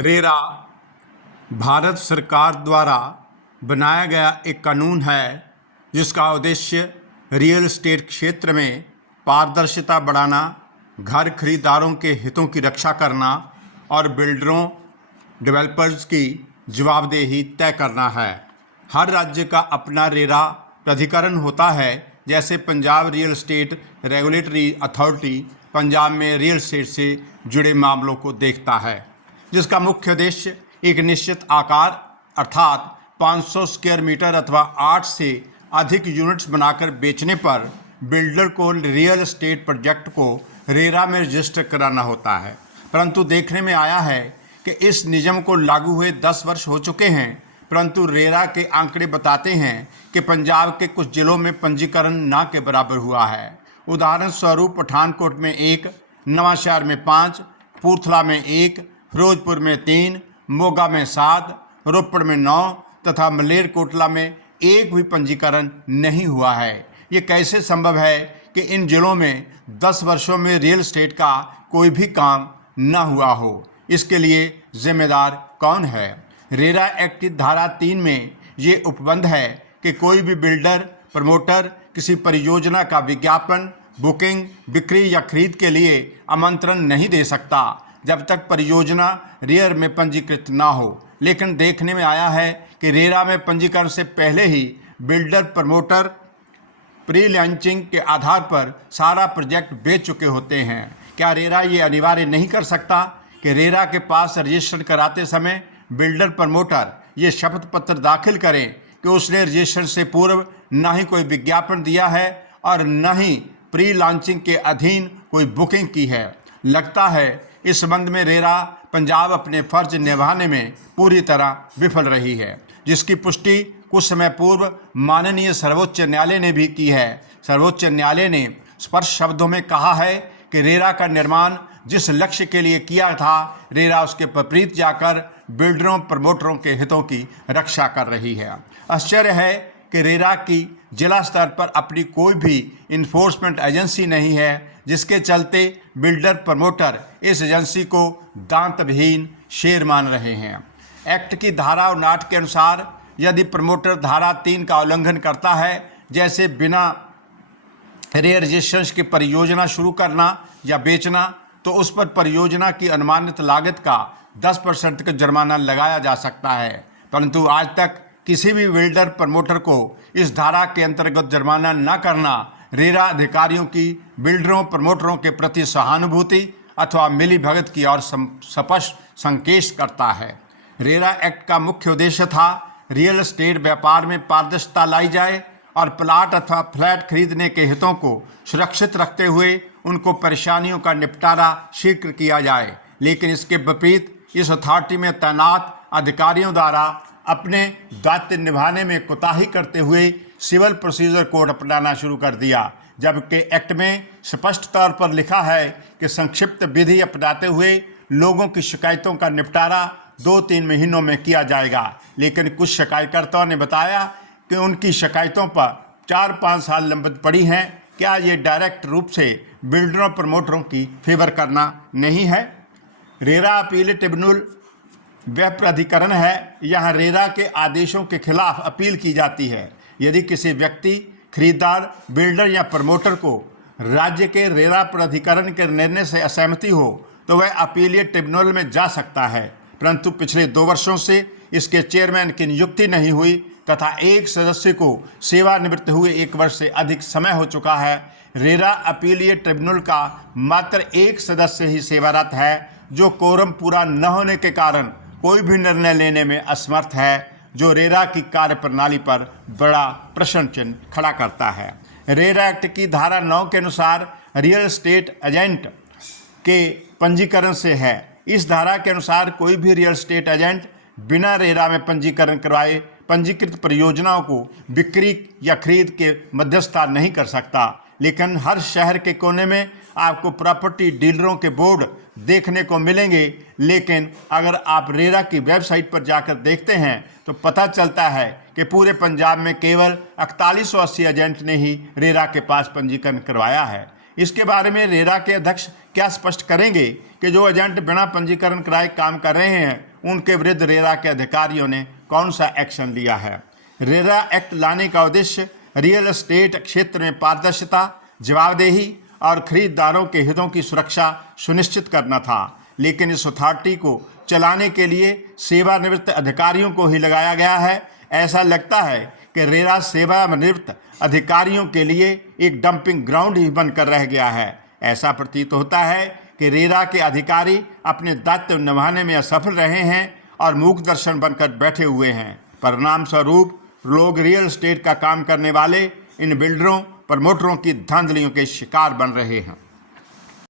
RERA Bharat सरकार द्वारा बनाया गया एक कानून है जिसका उद्देश्य रियल एस्टेट क्षेत्र में पारदर्शिता बढ़ाना, घर खरीदारों के हितों की रक्षा करना और बिल्डरों डेवलपर्स की जवाबदेही तय करना है। हर राज्य का अपना रेरा प्राधिकरण होता है। जैसे Punjab real estate regulatory authority Punjab में रियल एस्टेट से जुड़े मामलों को देखता है, जिसका मुख्य उद्देश्य एक निश्चित आकार अर्थात 500 स्क्वायर मीटर अथवा 8 से अधिक यूनिट्स बनाकर बेचने पर बिल्डर को रियल एस्टेट प्रोजेक्ट को रेरा में रजिस्टर कराना होता है। परंतु देखने में आया है कि इस नियम को लागू हुए 10 वर्ष हो चुके हैं, परंतु रेरा के आंकड़े बताते हैं कि पंजाब के कुछ जिलों में पंजीकरण ना के बराबर हुआ है। उदाहरण स्वरूप पठानकोट में 1, नवांशहर में 5, कपूरथला में 1, फिरोजपुर में 3, मोगा में 7, रोपड़ में 9 तथा मलेरकोटला में 1 भी पंजीकरण नहीं हुआ है। ये कैसे संभव है कि इन जिलों में 10 वर्षों में रियल एस्टेट का कोई भी काम न हुआ हो? इसके लिए जिम्मेदार कौन है? रेरा एक्ट की धारा 3 में ये उपबंध है कि कोई भी बिल्डर प्रमोटर किसी परियोजना का विज्ञापन, बुकिंग, बिक्री या खरीद के लिए आमंत्रण नहीं दे सकता जब तक परियोजना रेरा में पंजीकृत ना हो। लेकिन देखने में आया है कि रेरा में पंजीकरण से पहले ही बिल्डर प्रमोटर प्री लॉन्चिंग के आधार पर सारा प्रोजेक्ट बेच चुके होते हैं। क्या रेरा ये अनिवार्य नहीं कर सकता कि रेरा के पास रजिस्ट्रेशन कराते समय बिल्डर प्रमोटर ये शपथ पत्र दाखिल करें कि उसने रजिस्ट्रेशन से पूर्व न ही कोई विज्ञापन दिया है और न ही प्री लॉन्चिंग के अधीन कोई बुकिंग की है? लगता है इस संबंध में रेरा पंजाब अपने फर्ज निभाने में पूरी तरह विफल रही है, जिसकी पुष्टि कुछ समय पूर्व माननीय सर्वोच्च न्यायालय ने भी की है। सर्वोच्च न्यायालय ने स्पष्ट शब्दों में कहा है कि रेरा का निर्माण जिस लक्ष्य के लिए किया था, रेरा उसके विपरीत जाकर बिल्डरों प्रमोटरों के हितों की रक्षा कर रही है। आश्चर्य है कि रेरा की जिला स्तर पर अपनी कोई भी इन्फोर्समेंट एजेंसी नहीं है, जिसके चलते बिल्डर प्रमोटर इस एजेंसी को दांतविहीन शेर मान रहे हैं। एक्ट की धारा 59 के अनुसार यदि प्रमोटर धारा 3 का उल्लंघन करता है, जैसे बिना रे रजिस्ट्रेशन की परियोजना शुरू करना या बेचना, तो उस पर परियोजना की अनुमानित लागत का 10% का जुर्माना लगाया जा सकता है। परंतु आज तक किसी भी बिल्डर प्रमोटर को इस धारा के अंतर्गत जुर्माना न करना रेरा अधिकारियों की बिल्डरों प्रमोटरों के प्रति सहानुभूति अथवा मिलीभगत की ओर स्पष्ट संकेत करता है। रेरा एक्ट का मुख्य उद्देश्य था रियल एस्टेट व्यापार में पारदर्शिता लाई जाए और प्लाट अथवा फ्लैट खरीदने के हितों को सुरक्षित रखते हुए उनको परेशानियों का निपटारा शीघ्र किया जाए। लेकिन इसके विपरीत इस अथॉरिटी में तैनात अधिकारियों द्वारा अपने दायित्व निभाने में कोताही करते हुए सिविल प्रोसीजर कोड अपनाना शुरू कर दिया, जबकि एक्ट में स्पष्ट तौर पर लिखा है कि संक्षिप्त विधि अपनाते हुए लोगों की शिकायतों का निपटारा 2-3 महीनों में किया जाएगा। लेकिन कुछ शिकायतकर्ताओं ने बताया कि उनकी शिकायतों पर 4-5 साल लंबित पड़ी हैं। क्या ये डायरेक्ट रूप से बिल्डरों प्रमोटरों की फेवर करना नहीं है? रेरा अपील ट्रिब्यूनल वह प्राधिकरण है यहाँ रेरा के आदेशों के खिलाफ अपील की जाती है। यदि किसी व्यक्ति, खरीदार, बिल्डर या प्रमोटर को राज्य के रेरा प्राधिकरण के निर्णय से असहमति हो तो वह अपीलीय ट्रिब्यूनल में जा सकता है। परंतु पिछले 2 वर्षों से इसके चेयरमैन की नियुक्ति नहीं हुई तथा एक सदस्य को सेवानिवृत्त हुए 1 वर्ष से अधिक समय हो चुका है। रेरा अपीलीय ट्रिब्यूनल का मात्र 1 सदस्य ही सेवारत है, जो कोरम पूरा न होने के कारण कोई भी निर्णय लेने में असमर्थ है, जो रेरा की कार्यप्रणाली पर बड़ा प्रश्न चिन्ह खड़ा करता है। रेरा एक्ट की धारा 9 के अनुसार रियल एस्टेट एजेंट के पंजीकरण से है। इस धारा के अनुसार कोई भी रियल एस्टेट एजेंट बिना रेरा में पंजीकरण करवाए पंजीकृत परियोजनाओं को बिक्री या खरीद के मध्यस्थता नहीं कर सकता। लेकिन हर शहर के कोने में आपको प्रॉपर्टी डीलरों के बोर्ड देखने को मिलेंगे। लेकिन अगर आप रेरा की वेबसाइट पर जाकर देखते हैं तो पता चलता है कि पूरे पंजाब में केवल 4180 एजेंट ने ही रेरा के पास पंजीकरण करवाया है। इसके बारे में रेरा के अध्यक्ष क्या स्पष्ट करेंगे कि जो एजेंट बिना पंजीकरण कराए काम कर रहे हैं उनके विरुद्ध रेरा के अधिकारियों ने कौन सा एक्शन लिया है। रेरा एक्ट लाने का उद्देश्य रियल एस्टेट क्षेत्र में पारदर्शिता, जवाबदेही और खरीदारों के हितों की सुरक्षा सुनिश्चित करना था, लेकिन इस अथॉरिटी को चलाने के लिए सेवानिवृत्त अधिकारियों को ही लगाया गया है। ऐसा लगता है कि रेरा सेवानिवृत्त अधिकारियों के लिए एक डंपिंग ग्राउंड ही बनकर रह गया है। ऐसा प्रतीत होता है कि रेरा के अधिकारी अपने दायित्व निभाने में असफल रहे हैं और मूक दर्शन बनकर बैठे हुए हैं। परिणाम स्वरूप लोग रियल एस्टेट का काम करने वाले इन बिल्डरों, प्रमोटरों की धांधलियों के शिकार बन रहे हैं।